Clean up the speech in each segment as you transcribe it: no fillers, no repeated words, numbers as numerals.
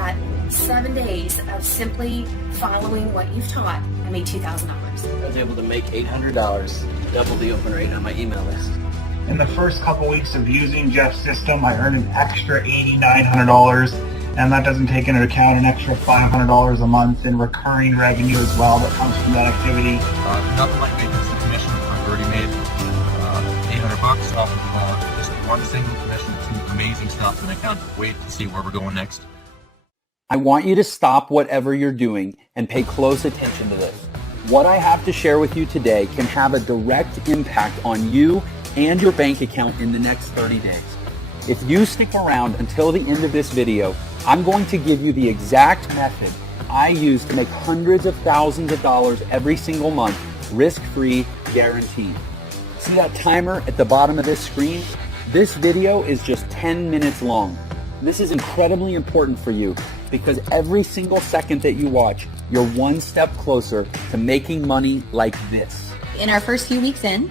that 7 days of simply following what you've taught, I made $2,000. I was able to make $800, double the open rate on my email list. In the first couple weeks of using Jeff's system, I earned an extra $8,900, and that doesn't take into account an extra $500 a month in recurring revenue as well that comes from that activity. Nothing like making some commission. I've already made $800 off of just one single commission. It's amazing stuff, and I can't wait to see where we're going next. I want you to stop whatever you're doing and pay close attention to this. What I have to share with you today can have a direct impact on you and your bank account in the next 30 days. If you stick around until the end of this video, I'm going to give you the exact method I use to make hundreds of thousands of dollars every single month, risk-free, guaranteed. See that timer at the bottom of this screen? This video is just 10 minutes long. This is incredibly important for you because every single second that you watch, you're one step closer to making money like this. In our first few weeks in,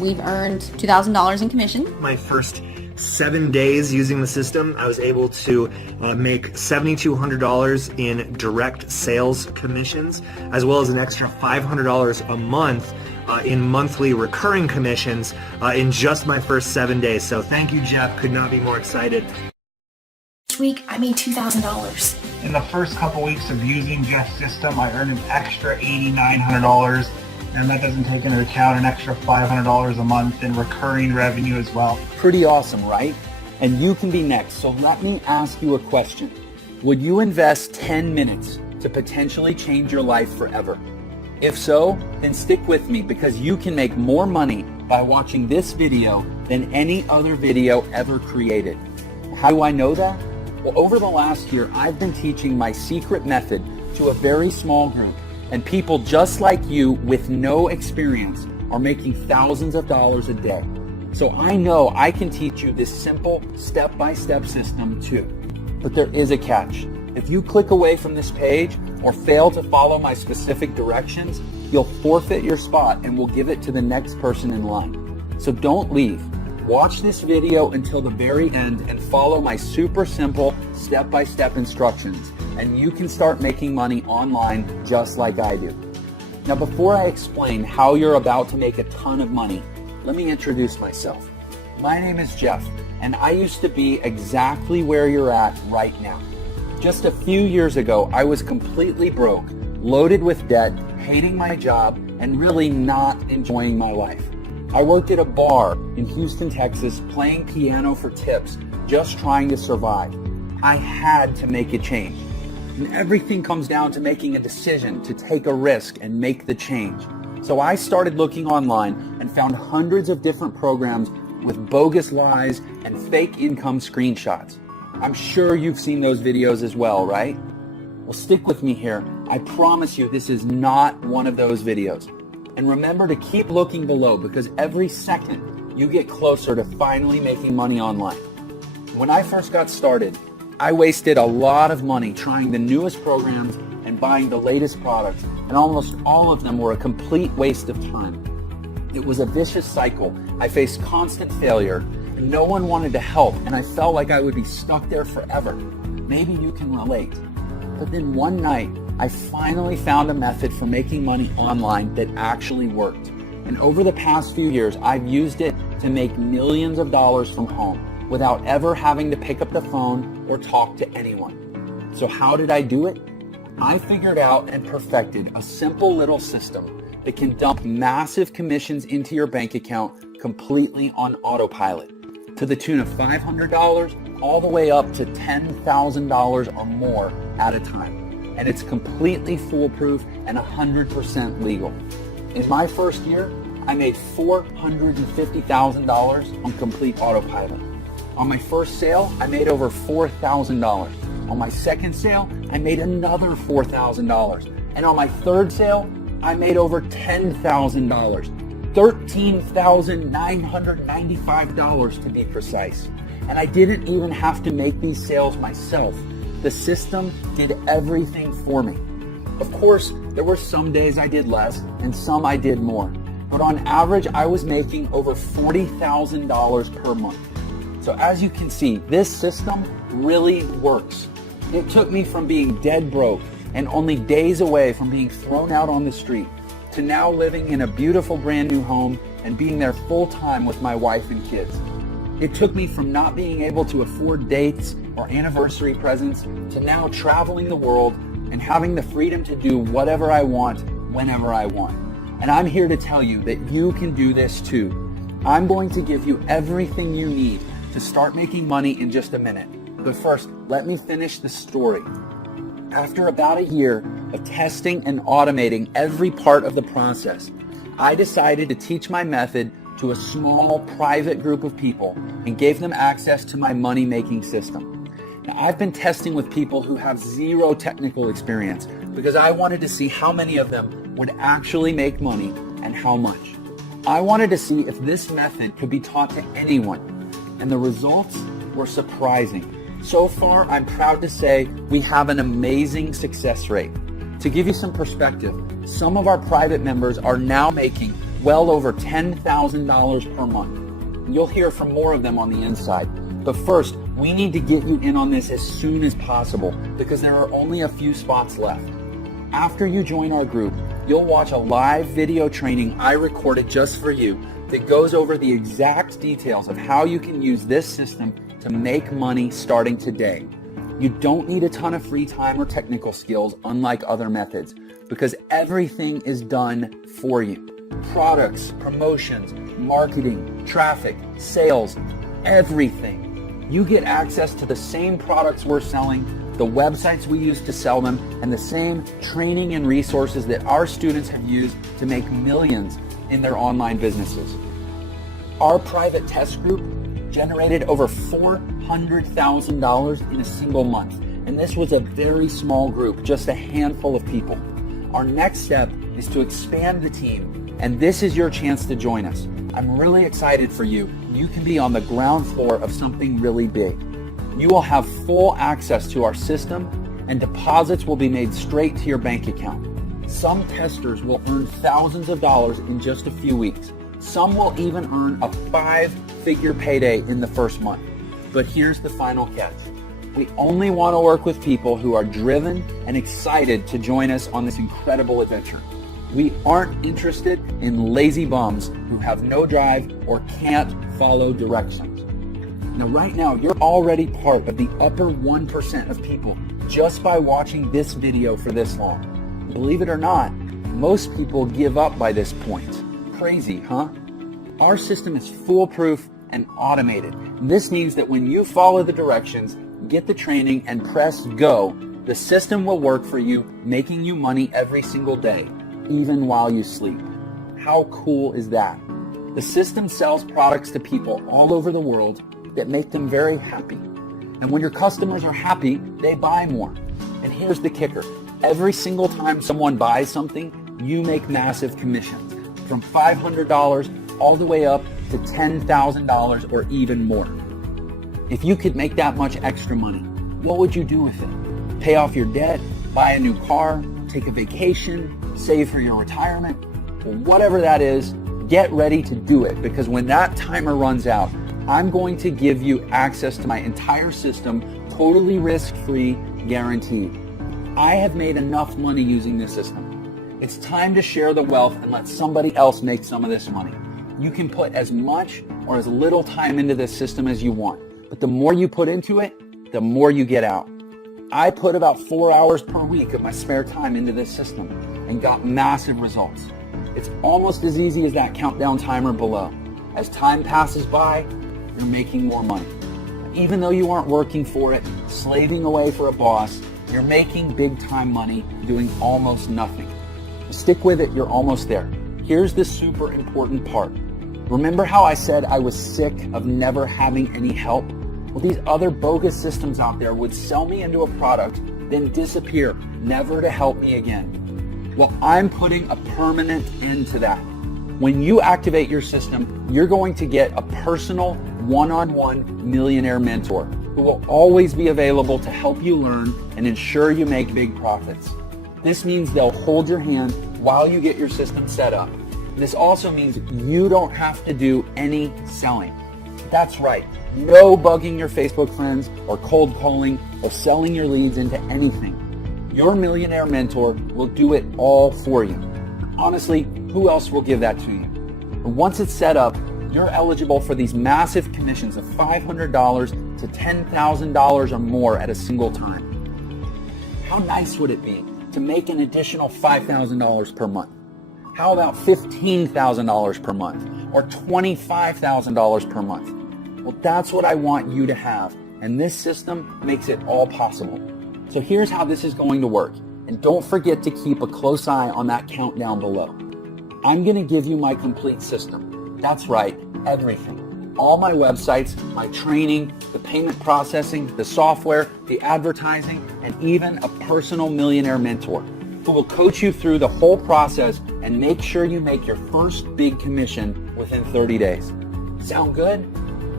we've earned $2,000 in commission. My first 7 days using the system, I was able to make $7,200 in direct sales commissions, as well as an extra $500 a month in monthly recurring commissions in just my first 7 days. So thank you, Jeff. Could not be more excited. Each week, I made $2,000. In the first couple weeks of using Jeff's system, I earned an extra $8,900, and that doesn't take into account an extra $500 a month in recurring revenue as well. Pretty awesome, right? And you can be next. So let me ask you a question. Would you invest 10 minutes to potentially change your life forever? If so, then stick with me because you can make more money by watching this video than any other video ever created. How do I know that? Well, over the last year, I've been teaching my secret method to a very small group, and people just like you with no experience are making thousands of dollars a day. So I know I can teach you this simple step-by-step system too. But there is a catch. If you click away from this page or fail to follow my specific directions, you'll forfeit your spot and we'll give it to the next person in line. So don't leave. Watch this video until the very end and follow my super simple step-by-step instructions, and you can start making money online just like I do. Now, before I explain how you're about to make a ton of money, let me introduce myself. My name is Jeff, and I used to be exactly where you're at right now. Just a few years ago, I was completely broke, loaded with debt, hating my job, and really not enjoying my life. I worked at a bar in Houston, Texas, playing piano for tips, just trying to survive. I had to make a change. And everything comes down to making a decision to take a risk and make the change. So I started looking online and found hundreds of different programs with bogus lies and fake income screenshots. I'm sure you've seen those videos as well, right? Well, stick with me here. I promise you this is not one of those videos. And remember to keep looking below because every second you get closer to finally making money online. When I first got started, I wasted a lot of money trying the newest programs and buying the latest products, and almost all of them were a complete waste of time. It was a vicious cycle. I faced constant failure, and no one wanted to help, and I felt like I would be stuck there forever. Maybe you can relate. But then one night, I finally found a method for making money online that actually worked. And over the past few years, I've used it to make millions of dollars from home without ever having to pick up the phone or talk to anyone. So how did I do it? I figured out and perfected a simple little system that can dump massive commissions into your bank account completely on autopilot to the tune of $500 all the way up to $10,000 or more at a time. And it's completely foolproof and 100% legal. In my first year, I made $450,000 on complete autopilot. On my first sale, I made over $4,000. On my second sale, I made another $4,000. And on my third sale, I made over $10,000. $13,995 to be precise. And I didn't even have to make these sales myself. The system did everything for me. Of course, there were some days I did less and some I did more. But on average, I was making over $40,000 per month. So as you can see, this system really works. It took me from being dead broke and only days away from being thrown out on the street to now living in a beautiful brand new home and being there full time with my wife and kids. It took me from not being able to afford dates or anniversary presents to now traveling the world and having the freedom to do whatever I want, whenever I want. And I'm here to tell you that you can do this too. I'm going to give you everything you need to start making money in just a minute. But first, let me finish the story. After about a year of testing and automating every part of the process, I decided to teach my method to a small private group of people and gave them access to my money-making system. Now, I've been testing with people who have zero technical experience because I wanted to see how many of them would actually make money and how much. I wanted to see if this method could be taught to anyone, and the results were surprising. So far, I'm proud to say we have an amazing success rate. To give you some perspective, some of our private members are now making well over $10,000 per month. You'll hear from more of them on the inside. But first, we need to get you in on this as soon as possible because there are only a few spots left. After you join our group, you'll watch a live video training I recorded just for you that goes over the exact details of how you can use this system to make money starting today. You don't need a ton of free time or technical skills unlike other methods because everything is done for you. Products, promotions, marketing, traffic, sales, everything. You get access to the same products we're selling, the websites we use to sell them, and the same training and resources that our students have used to make millions in their online businesses. Our private test group generated over $400,000 in a single month, and this was a very small group, just a handful of people. Our next step is to expand the team, and this is your chance to join us. I'm really excited for you. You can be on the ground floor of something really big. You will have full access to our system, and deposits will be made straight to your bank account. Some testers will earn thousands of dollars in just a few weeks. Some will even earn a 5-figure payday in the first month. But here's the final catch. We only want to work with people who are driven and excited to join us on this incredible adventure. We aren't interested in lazy bums who have no drive or can't follow directions. Now, right now, you're already part of the upper 1% of people just by watching this video for this long. Believe it or not, most people give up by this point. Crazy, huh? Our system is foolproof and automated. This means that when you follow the directions, get the training, and press go, the system will work for you, making you money every single day, even while you sleep. How cool is that? The system sells products to people all over the world that make them very happy. And when your customers are happy, they buy more. And here's the kicker. Every single time someone buys something, you make massive commissions, from $500 all the way up to $10,000 or even more. If you could make that much extra money, what would you do with it? Pay off your debt, buy a new car, take a vacation, save for your retirement? Well, whatever that is, get ready to do it, because when that timer runs out, I'm going to give you access to my entire system, totally risk-free, guaranteed. I have made enough money using this system. It's time to share the wealth and let somebody else make some of this money. You can put as much or as little time into this system as you want, but the more you put into it, the more you get out. I put about 4 hours per week of my spare time into this system and got massive results. It's almost as easy as that countdown timer below. As time passes by, you're making more money. Even though you aren't working for it, slaving away for a boss, you're making big time money doing almost nothing. Stick with it, you're almost there. Here's the super important part. Remember how I said I was sick of never having any help? Well, these other bogus systems out there would sell me into a product, then disappear, never to help me again. Well, I'm putting a permanent end to that. When you activate your system, you're going to get a personal one-on-one millionaire mentor who will always be available to help you learn and ensure you make big profits. This means they'll hold your hand while you get your system set up. This also means you don't have to do any selling. That's right. No bugging your Facebook friends or cold calling or selling your leads into anything. Your millionaire mentor will do it all for you. Honestly, who else will give that to you? And once it's set up, you're eligible for these massive commissions of $500 to $10,000 or more at a single time. How nice would it be to make an additional $5,000 per month? How about $15,000 per month or $25,000 per month? Well, that's what I want you to have, and this system makes it all possible. So here's how this is going to work, and don't forget to keep a close eye on that countdown below. I'm going to give you my complete system. That's right, everything. All my websites, my training, the payment processing, the software, the advertising, and even a personal millionaire mentor who will coach you through the whole process and make sure you make your first big commission within 30 days. Sound good?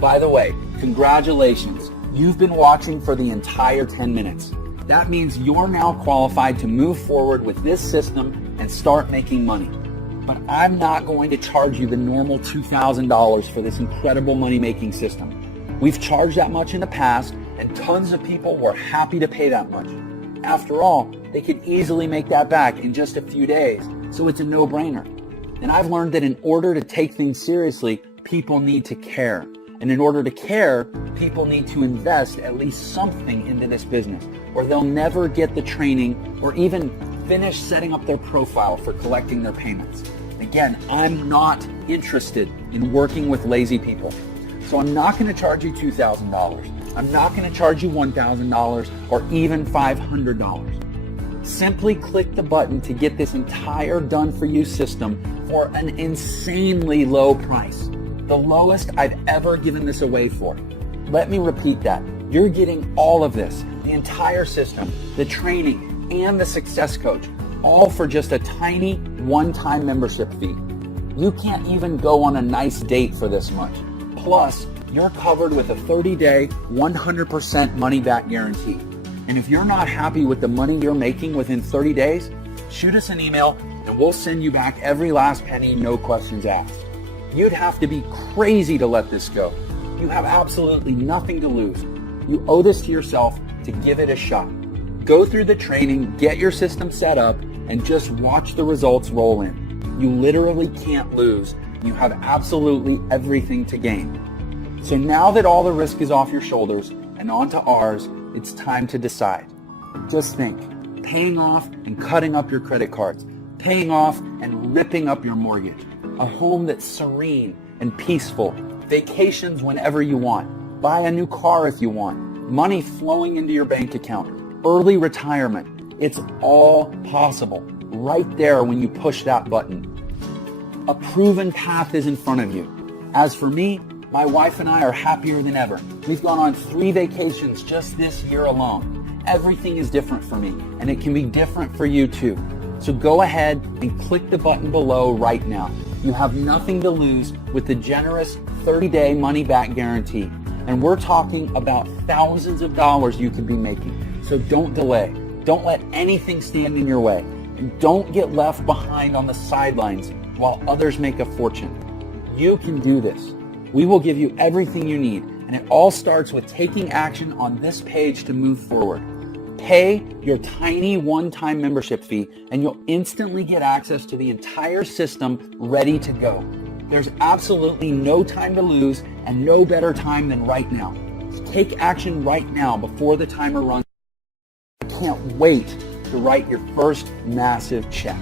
By the way, congratulations. You've been watching for the entire 10 minutes. That means you're now qualified to move forward with this system and start making money. But I'm not going to charge you the normal $2,000 for this incredible money-making system. We've charged that much in the past, and tons of people were happy to pay that much. After all, they could easily make that back in just a few days, so it's a no-brainer. And I've learned that in order to take things seriously, people need to care. And in order to care, people need to invest at least something into this business, or they'll never get the training or even finish setting up their profile for collecting their payments. Again, I'm not interested in working with lazy people. So I'm not going to charge you $2,000. I'm not going to charge you $1,000 or even $500. Simply click the button to get this entire done-for-you system for an insanely low price. The lowest I've ever given this away for. Let me repeat that. You're getting all of this, the entire system, the training, and the success coach, all for just a tiny one-time membership fee. You can't even go on a nice date for this much. Plus, you're covered with a 30-day, 100% money-back guarantee. And if you're not happy with the money you're making within 30 days, shoot us an email and we'll send you back every last penny, no questions asked. You'd have to be crazy to let this go. You have absolutely nothing to lose. You owe this to yourself to give it a shot. Go through the training, get your system set up, and just watch the results roll in. You literally can't lose. You have absolutely everything to gain. So now that all the risk is off your shoulders and onto ours, it's time to decide. Just think, paying off and cutting up your credit cards, paying off and ripping up your mortgage, a home that's serene and peaceful, vacations whenever you want, buy a new car if you want, money flowing into your bank account, early retirement. It's all possible right there when you push that button. A proven path is in front of you. As for me, my wife and I are happier than ever. We've gone on 3 vacations just this year alone. Everything is different for me, and it can be different for you too. So go ahead and click the button below right now. You have nothing to lose with the generous 30-day money-back guarantee. And we're talking about thousands of dollars you could be making. So don't delay. Don't let anything stand in your way. And don't get left behind on the sidelines while others make a fortune. You can do this. We will give you everything you need. And it all starts with taking action on this page to move forward. Pay your tiny one-time membership fee and you'll instantly get access to the entire system ready to go. There's absolutely no time to lose and no better time than right now. Take action right now before the timer runs. I can't wait to write your first massive check.